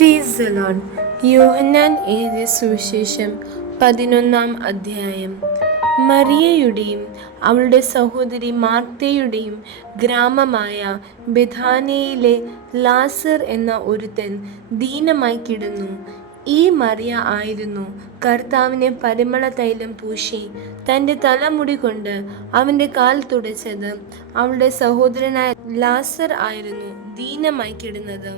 Praise the Lord. യോഹന്നാൻ എഴുതിയ സുവിശേഷം 11-ാം അധ്യായം. മറിയയുടെയും അവളുടെ സഹോദരി മാർത്തയുടെയും ഗ്രാമമായ ബെഥാനിയയിലെ ലാസർ എന്ന ഒരുത്തൻ ദീനമായി കിടന്നു. ഈ മറിയ ആയിരുന്നു കർത്താവിനെ പരിമള തൈലം പൂശി തൻ്റെ തലമുടി കൊണ്ട് അവൻ്റെ കാൽ തുടച്ചത്. അവളുടെ സഹോദരനായ ലാസർ ആയിരുന്നു ദീനമായി കിടന്നത്.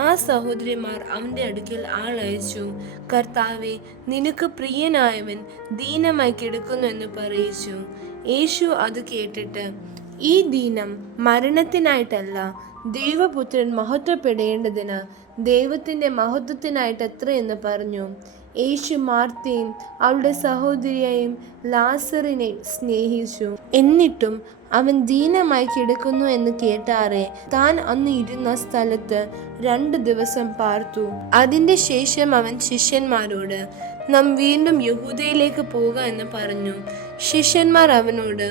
ആ സഹോദരിമാർ അവൻ്റെ അടുക്കൽ ആളയച്ചു, കർത്താവേ, നിനക്ക് പ്രിയനായവൻ ദീനമായി കിടക്കുന്നു എന്ന് പറയിച്ചു. യേശു അത് കേട്ടിട്ട്, ഈ ദീനം മരണത്തിനായിട്ടല്ല, ദൈവപുത്രൻ മഹത്വപ്പെടേണ്ടതിന് ദൈവത്തിൻ്റെ മഹത്വത്തിനായിട്ടത്ര എന്ന് പറഞ്ഞു. യേശു മാർത്തയും അവളുടെ സഹോദരിയെയും ലാസറിനെ സ്നേഹിച്ചു. എന്നിട്ടും അവൻ ദീനമായി കിടക്കുന്നു എന്ന് കേട്ടാറെ താൻ അന്ന് ഇരുന്ന സ്ഥലത്ത് 2 ദിവസം പാർത്തു. അതിൻ്റെ ശേഷം അവൻ ശിഷ്യന്മാരോട്, നാം വീണ്ടും യഹൂദയിലേക്ക് പോക എന്ന് പറഞ്ഞു. ശിഷ്യന്മാർ അവനോട്,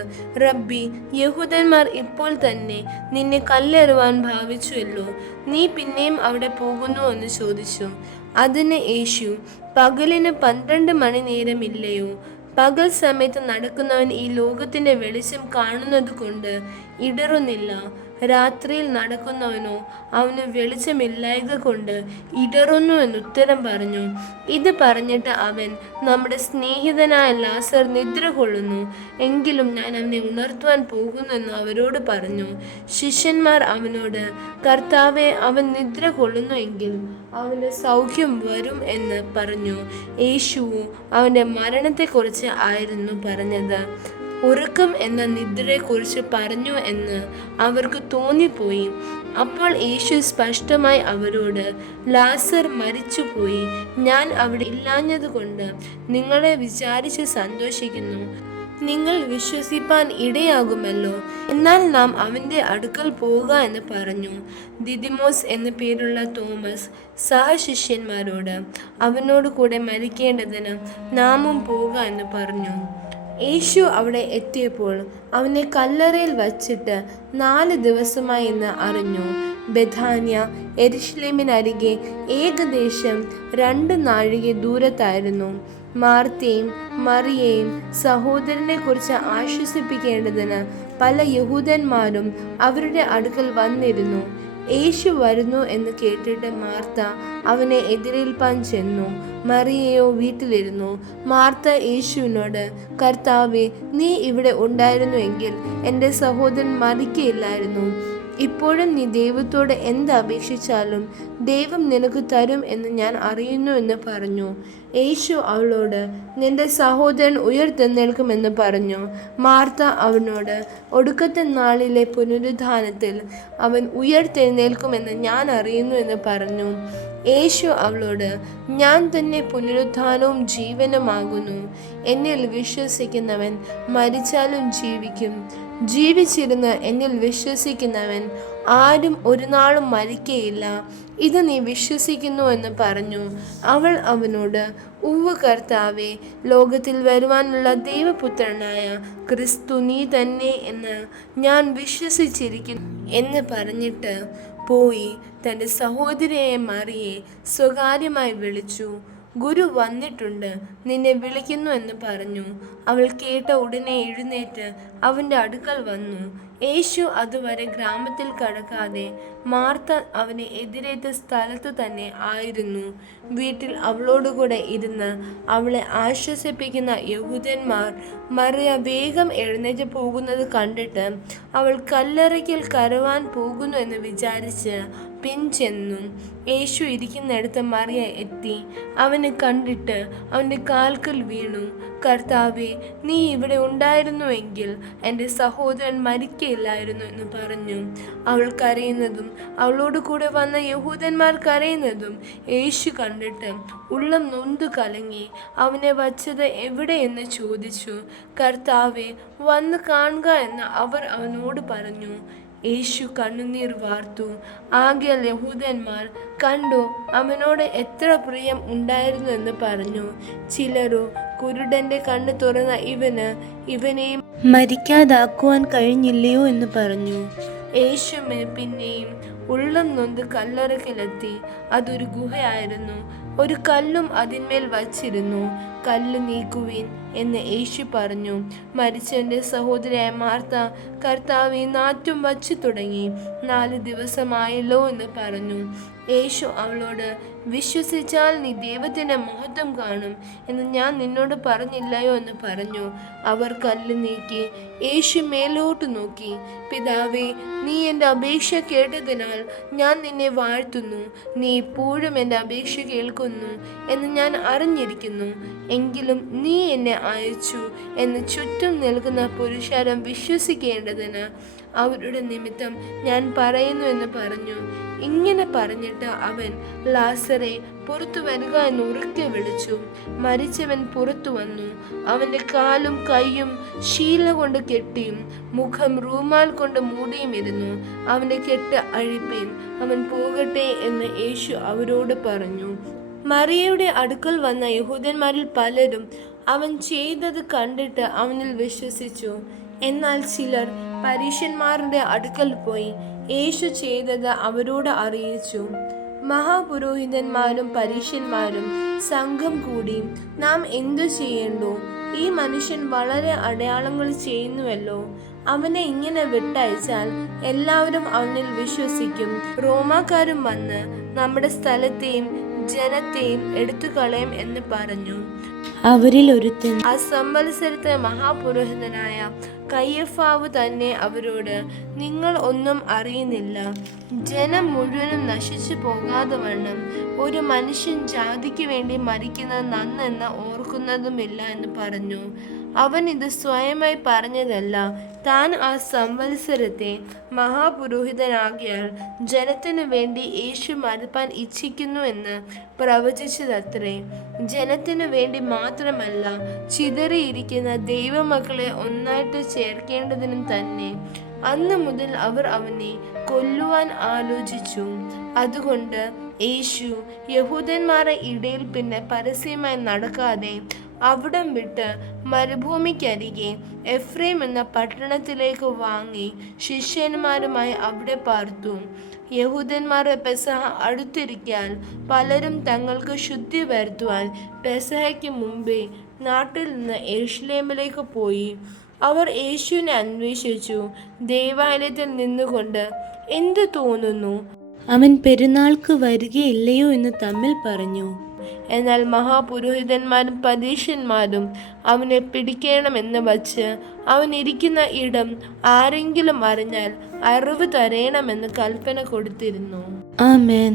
റബ്ബി, യഹൂദന്മാർ ഇപ്പോൾ തന്നെ നിന്നെ കല്ലെറിവാൻ ഭാവിച്ചുവല്ലോ, നീ പിന്നെയും അവിടെ പോകുന്നു എന്ന് ചോദിച്ചു. അതിന് യേശു, പകലിന് 12 മണി നേരമില്ലയോ? പകൽ സമയത്ത് നടക്കുന്നവൻ ഈ ലോകത്തിൻ്റെ വെളിച്ചം കാണുന്നത് കൊണ്ട് ഇടറുന്നില്ല. രാത്രിയിൽ നടക്കുന്നവനോ അവന് വെളിച്ചമില്ലായ്ക കൊണ്ട് ഇടറുന്നു എന്നുത്തരം പറഞ്ഞു. ഇത് പറഞ്ഞിട്ട് അവൻ, നമ്മുടെ സ്നേഹിതനായ ലാസർ നിദ്ര കൊള്ളുന്നു, എങ്കിലും ഞാൻ അവനെ ഉണർത്തുവാൻ പോകുന്നു എന്ന് അവരോട് പറഞ്ഞു. ശിഷ്യന്മാർ അവനോട്, കർത്താവെ, അവൻ നിദ്ര കൊള്ളുന്നു എങ്കിൽ അവന് സൗഖ്യം വരും എന്ന് പറഞ്ഞു. യേശുവോ അവൻ്റെ മരണത്തെക്കുറിച്ച് ആയിരുന്നു പറഞ്ഞത്. ഉറക്കം എന്ന നിദ്രയെക്കുറിച്ച് പറഞ്ഞു എന്ന് അവർക്ക് തോന്നിപ്പോയി. അപ്പോൾ യേശു സ്പഷ്ടമായി അവരോട്, ലാസർ മരിച്ചുപോയി, ഞാൻ അവിടെ ഇല്ലാഞ്ഞതുകൊണ്ട് നിങ്ങളെ വിചാരിച്ച് സന്തോഷിക്കുന്നു. നിങ്ങൾ വിശ്വസിപ്പാൻ ഇടയാകുമല്ലോ. എന്നാൽ നാം അവൻ്റെ അടുക്കൽ പോവുക എന്ന് പറഞ്ഞു. ദിദിമോസ് എന്നു പേരുള്ള തോമസ് സഹശിഷ്യന്മാരോട്, അവനോട് കൂടെ മരിക്കേണ്ടതിന് നാമും പോവുക എന്ന് പറഞ്ഞു. യേശു അവിടെ എത്തിയപ്പോൾ അവനെ കല്ലറയിൽ വച്ചിട്ട് 4 ദിവസമായി എന്ന് അറിഞ്ഞു. ബെഥാനിയ യെരുശലേമിനരികെ ഏകദേശം 2 നാഴിക ദൂരത്തായിരുന്നു. മാർത്തയും മറിയയും സഹോദരനെ കുറിച്ച് ആശ്വസിപ്പിക്കേണ്ടതിന് പല യഹൂദന്മാരും അവരുടെ അടുക്കൽ വന്നിരുന്നു. യേശു വരുന്നു എന്ന് കേട്ടിട്ട് മാർത്ത അവനെ എതിരേൽപ്പാൻ ചെന്നു. മറിയയോ വീട്ടിലിരുന്നു. മാർത്ത യേശുവിനോട്, കർത്താവേ, നീ ഇവിടെ ഉണ്ടായിരുന്നുവെങ്കിൽ എൻ്റെ സഹോദരൻ മരിക്കയില്ലായിരുന്നു. ഇപ്പോഴും നീ ദൈവത്തോട് എന്ത് അപേക്ഷിച്ചാലും ദൈവം നിനക്ക് തരും എന്ന് ഞാൻ അറിയുന്നു എന്ന് പറഞ്ഞു. യേശു അവളോട്, നിന്റെ സഹോദരൻ ഉയർത്തെഴുന്നേൽക്കുമെന്ന് പറഞ്ഞു. മാർത്ത അവനോട്, ഒടുക്കത്തെ നാളിലെ പുനരുത്ഥാനത്തിൽ അവൻ ഉയർത്തെഴുന്നേൽക്കുമെന്ന് ഞാൻ അറിയുന്നു എന്ന് പറഞ്ഞു. യേശു അവളോട്, ഞാൻ തന്നെ പുനരുത്ഥാനവും ജീവനുമാകുന്നു. എന്നിൽ വിശ്വസിക്കുന്നവൻ മരിച്ചാലും ജീവിക്കും. ജീവിച്ചിരുന്ന് എന്നിൽ വിശ്വസിക്കുന്നവൻ ആരും ഒരു നാളും മരിക്കയില്ല. ഇത് നീ വിശ്വസിക്കുന്നു എന്ന് പറഞ്ഞു. അവൾ അവനോട്, ഉവ്വ് കർത്താവേ, ലോകത്തിൽ വരുവാനുള്ള ദൈവപുത്രനായ ക്രിസ്തു നീ തന്നെ എന്ന് ഞാൻ വിശ്വസിച്ചിരിക്കുന്നു എന്ന് പറഞ്ഞിട്ട് പോയി തൻ്റെ സഹോദരിയെ മറിയെ സ്വകാര്യമായി വിളിച്ചു. ഗുരു വന്നിട്ടുണ്ട്, നിന്നെ വിളിക്കുന്നു എന്ന് പറഞ്ഞു. അവൾ കേട്ട ഉടനെ എഴുന്നേറ്റ് അവൻ്റെ അടുക്കൽ വന്നു. യേശു അതുവരെ ഗ്രാമത്തിൽ കടക്കാതെ മാർത്ത അവനെ എതിരേറ്റ സ്ഥലത്തു തന്നെ ആയിരുന്നു. വീട്ടിൽ അവളോടുകൂടെ ഇരുന്ന് അവളെ ആശ്വസിപ്പിക്കുന്ന യഹൂദന്മാർ മറിയ വേഗം എഴുന്നേറ്റ് പോകുന്നത് കണ്ടിട്ട് അവൾ കല്ലറയ്ക്കൽ കരവാൻ പോകുന്നു എന്ന് വിചാരിച്ച് പിൻചെന്നു. യേശു ഇരിക്കുന്നിടത്ത് മറിയ എത്തി അവനെ കണ്ടിട്ട് അവൻ്റെ കാൽക്കൽ വീണു. കർത്താവേ, നീ ഇവിടെ ഉണ്ടായിരുന്നുവെങ്കിൽ എൻ്റെ സഹോദരൻ മരിക്കയില്ലായിരുന്നു എന്ന് പറഞ്ഞു. അവൾ കരയുന്നതും അവളോട് കൂടെ വന്ന യഹൂദന്മാർ കരയുന്നതും യേശു കണ്ടിട്ട് ഉള്ളം നൊന്തു കലങ്ങി അവനെ വച്ചത് എവിടെയെന്ന് ചോദിച്ചു. കർത്താവേ, വന്ന് കാണുക എന്ന് അവർ അവനോട് പറഞ്ഞു. യേശു കണ്ണുനീർ വാർത്തു. ആകയാൽ യഹൂദന്മാർ കണ്ടു അവനോട് എത്ര പ്രിയം ഉണ്ടായിരുന്നു എന്ന് പറഞ്ഞു. ചിലരോ, കുരുടൻ്റെ കണ്ണ് തുറന്ന ഇവനെയും മരിക്കാതാക്കുവാൻ കഴിഞ്ഞില്ലയോ എന്ന് പറഞ്ഞു. യേശു പിന്നെയും ഉള്ളം നൊന്ത് കല്ലറക്കിലെത്തി. അതൊരു ഗുഹയായിരുന്നു. ഒരു കല്ലും അതിന്മേൽ വച്ചിരുന്നു. കല്ല് നീക്കുവിൻ എന്ന് യേശു പറഞ്ഞു. മരിച്ചവന്റെ സഹോദരിയായ മാർത്ത, കർത്താവേ, നാറ്റം വച്ചു തുടങ്ങി, 4 ദിവസമായല്ലോ എന്ന് പറഞ്ഞു. യേശു അവളോട്, വിശ്വസിച്ചാൽ നീ ദൈവത്തിന്റെ മഹത്വം കാണും എന്ന് ഞാൻ നിന്നോട് പറഞ്ഞില്ലയോ എന്ന് പറഞ്ഞു. അവർ കല്ല് നീക്കി. യേശു മേലോട്ട് നോക്കി, പിതാവേ, നീ എൻ്റെ അപേക്ഷ കേട്ടതിനാൽ ഞാൻ നിന്നെ വാഴ്ത്തുന്നു. നീ ഇപ്പോഴും എൻ്റെ അപേക്ഷ കേൾക്കുന്നു എന്ന് ഞാൻ അറിഞ്ഞിരിക്കുന്നു. എങ്കിലും നീ എന്നെ അയച്ചു എന്ന് ചുറ്റും നിൽക്കുന്ന പുരുഷാരം വിശ്വസിക്കേണ്ടതിന് അവരുടെ നിമിത്തം ഞാൻ പറയുന്നു എന്ന് പറഞ്ഞു. ഇങ്ങനെ പറഞ്ഞിട്ട് അവൻ, ലാസറെ, പുറത്തു വരിക എന്ന് ഉറക്കെ വിളിച്ചു. മരിച്ചവൻ പുറത്തു വന്നു. അവൻ്റെ കാലും കൈയും ശീല കൊണ്ട് കെട്ടിയും മുഖം റൂമാൽ കൊണ്ട് മൂടിയും ഇരുന്നു. അവൻ്റെ കെട്ട് അഴിപ്പീൻ, അവൻ പോകട്ടെ എന്ന് യേശു അവരോട് പറഞ്ഞു. മറിയയുടെ അടുക്കൽ വന്ന യഹൂദന്മാരിൽ പലരും അവൻ ചെയ്തത് കണ്ടിട്ട് അവനിൽ വിശ്വസിച്ചു. എന്നാൽ ചിലർ പരീശന്മാരുടെ അടുക്കൽ പോയി യേശു ചെയ്തത് അവരോട് അറിയിച്ചു. മഹാപുരോഹിതന്മാരും പരീശന്മാരും സംഘം കൂടി, നാം എന്തു ചെയ്യേണ്ടു? ഈ മനുഷ്യൻ വളരെ അടയാളങ്ങൾ ചെയ്യുന്നുവല്ലോ. അവനെ ഇങ്ങനെ വിട്ടയച്ചാൽ എല്ലാവരും അവനിൽ വിശ്വസിക്കും. റോമാക്കാരും വന്ന് നമ്മുടെ സ്ഥലത്തെയും ജനത്തെയും എടുത്തു കളയും എന്ന് പറഞ്ഞു. അവരിൽ ഒരുത്തൻ, ആ സംവത്സരത്തെ മഹാപുരോഹിതനായ കയ്യഫാവ് തന്നെ അവരോട്, നിങ്ങൾ ഒന്നും അറിയുന്നില്ല, ജനം മുഴുവനും നശിച്ചു പോകാതെ വണ്ണം ഒരു മനുഷ്യൻ ജാതിക്ക് വേണ്ടി മരിക്കുന്നത് നന്നെന്ന് ഓർക്കുന്നതുമില്ല എന്ന് പറഞ്ഞു. അവൻ ഇത് സ്വയമായി പറഞ്ഞതല്ല, താൻ ആ സംവത്സരത്തെ മഹാപുരോഹിതനാകിയാൽ ജനത്തിനു വേണ്ടി യേശു മരിപ്പാൻ ഇച്ഛിക്കുന്നു എന്ന് പ്രവചിച്ചതത്രേ. ജനത്തിനു വേണ്ടി മാത്രമല്ല, ചിതറിയിരിക്കുന്ന ദൈവമക്കളെ ഒന്നായിട്ട് ചേർക്കേണ്ടതിനും തന്നെ. അന്ന് മുതൽ അവർ അവനെ കൊല്ലുവാൻ ആലോചിച്ചു. അതുകൊണ്ട് യേശു യഹൂദന്മാരുടെ ഇടയിൽ പിന്നെ പരസ്യമായി നടക്കാതെ അവിടം വിട്ട് മരുഭൂമിക്കരികെ എഫ്രൈം എന്ന പട്ടണത്തിലേക്ക് വാങ്ങി ശിഷ്യന്മാരുമായി അവിടെ പാർത്തു. യഹൂദന്മാരുടെ പെസഹ അടുത്തിരിക്കാൻ പലരും തങ്ങൾക്ക് ശുദ്ധി വരുത്തുവാൻ പെസഹയ്ക്ക് മുമ്പേ നാട്ടിൽ നിന്ന് യെരൂശലേമിലേക്ക് പോയി. അവർ യേശുവിനെ അന്വേഷിച്ചു. ദേവാലയത്തിൽ നിന്നുകൊണ്ട്, എന്ത് തോന്നുന്നു, അവൻ പെരുന്നാൾക്ക് വരികയില്ലയോ എന്ന് തമ്മിൽ പറഞ്ഞു. എന്നാൽ മഹാപുരോഹിതന്മാരും പരീശന്മാരും അവനെ പിടിക്കണമെന്ന് വച്ച് അവൻ ഇരിക്കുന്ന ഇടം ആരെങ്കിലും അറിഞ്ഞാൽ അറിവ് തരണമെന്ന് കൽപ്പന കൊടുത്തിരുന്നു. ആമേൻ.